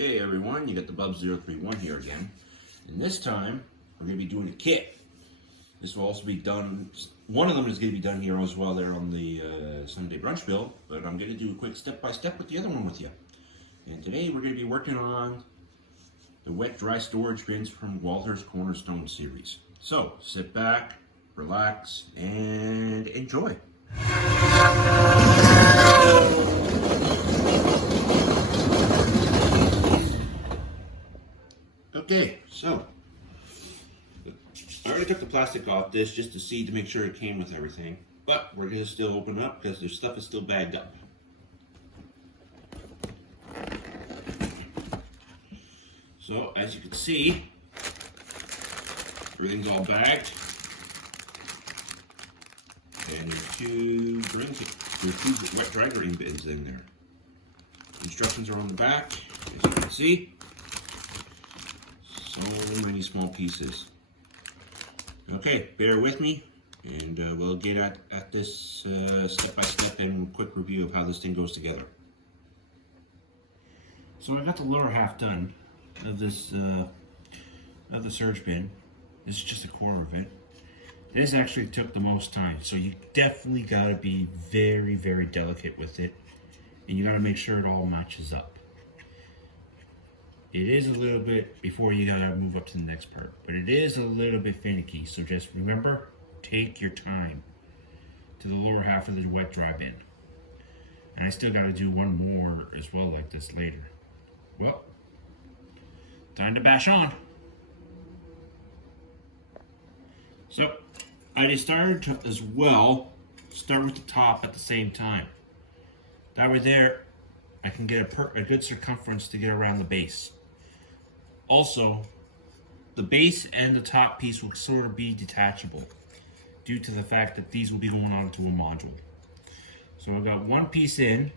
Hey everyone, you got the Bub031 here again. And this time, we're going to be doing a kit. This will also be done, one of them is going to be done here as well there on the Sunday brunch build, but I'm going to do a quick step-by-step with the other one with you. And today we're going to be working on the wet-dry storage bins from Walthers Cornerstone series. So, sit back, relax, and enjoy. Okay, so I already took the plastic off this just to make sure it came with everything, but we're going to still open it up because their stuff is still bagged up. So as you can see, everything's all bagged, and there's two wet dry grain bins in there. Instructions are on the back, as you can see. So many small pieces. Okay, bear with me, and we'll get at this step by step and quick review of how this thing goes together. So I got the lower half done of this of the surge bin. This is just a quarter of it. This actually took the most time, so you definitely got to be very, very delicate with it, and you got to make sure it all matches up. It is a little bit before you gotta move up to the next part, but it is a little bit finicky, so just remember, take your time to the lower half of the wet dry bin. And I still gotta do one more as well like this later. Well, time to bash on. So, I decided to as well start with the top at the same time. That way there, I can get a good circumference to get around the base. Also, the base and the top piece will sort of be detachable due to the fact that these will be going onto a module. So I got one piece in.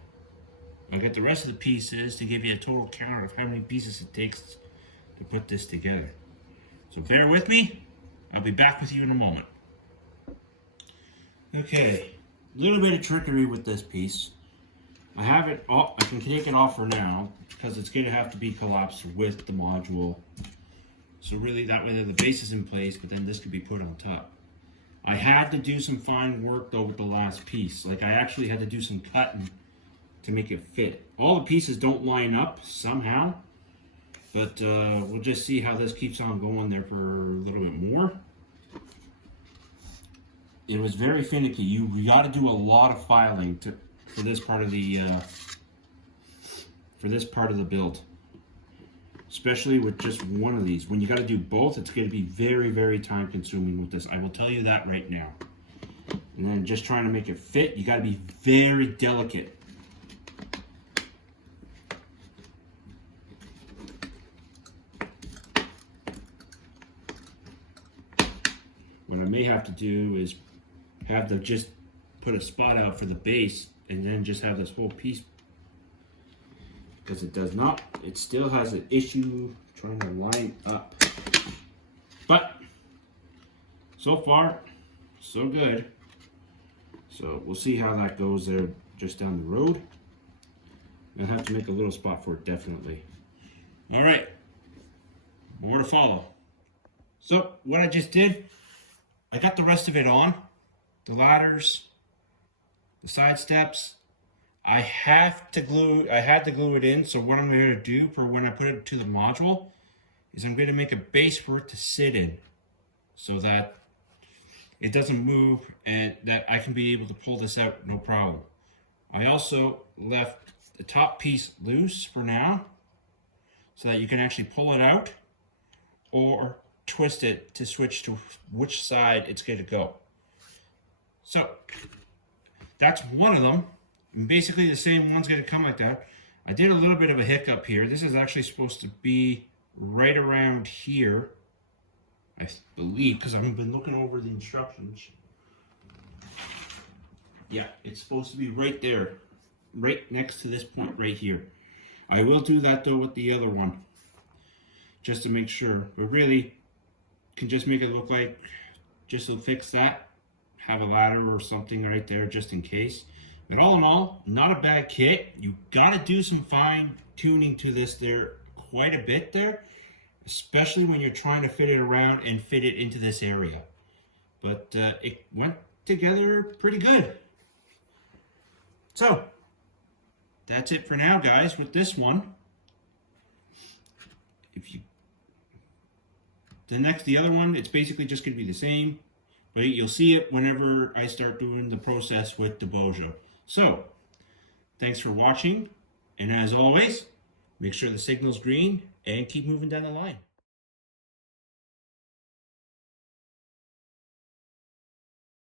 I'll get the rest of the pieces to give you a total count of how many pieces it takes to put this together. So bear with me. I'll be back with you in a moment. Okay, a little bit of trickery with this piece. I have it off, I can take it off for now because it's going to have to be collapsed with the module. So really that way the base is in place, but then this could be put on top. I had to do some fine work though with the last piece. Like I actually had to do some cutting to make it fit. All the pieces don't line up somehow, but we'll just see how this keeps on going there for a little bit more. It was very finicky. You got to do a lot of filing for this part of the build, especially with just one of these. When you got to do both, it's going to be very, very time consuming with this. I will tell you that right now. And then just trying to make it fit, you got to be very delicate. What I may have to do is have to just put a spot out for the base and then just have this whole piece, because it still has an issue trying to line up. But so far so good, so we'll see how that goes there just down the road. I'll have to make a little spot for it, definitely. All right, more to follow. So what I just did, I got the rest of it on, the ladders, the side steps. I had to glue it in, so what I'm going to do for when I put it to the module is I'm going to make a base for it to sit in so that it doesn't move and that I can be able to pull this out no problem. I also left the top piece loose for now so that you can actually pull it out or twist it to switch to which side it's going to go. So that's one of them. And basically the same one's going to come like that. I did a little bit of a hiccup here. This is actually supposed to be right around here, I believe, because I've been looking over the instructions. Yeah, it's supposed to be right there, right next to this point right here. I will do that though with the other one, just to make sure. But really, can just make it look like, just to fix that, have a ladder or something right there just in case. But all in all, not a bad kit. You got to do some fine tuning to this there quite a bit there, especially when you're trying to fit it around and fit it into this area. But it went together pretty good. So that's it for now, guys, with this one. The other one, it's basically just going to be the same, but you'll see it whenever I start doing the process with the Bojo. So, thanks for watching, and as always, make sure the signal's green and keep moving down the line.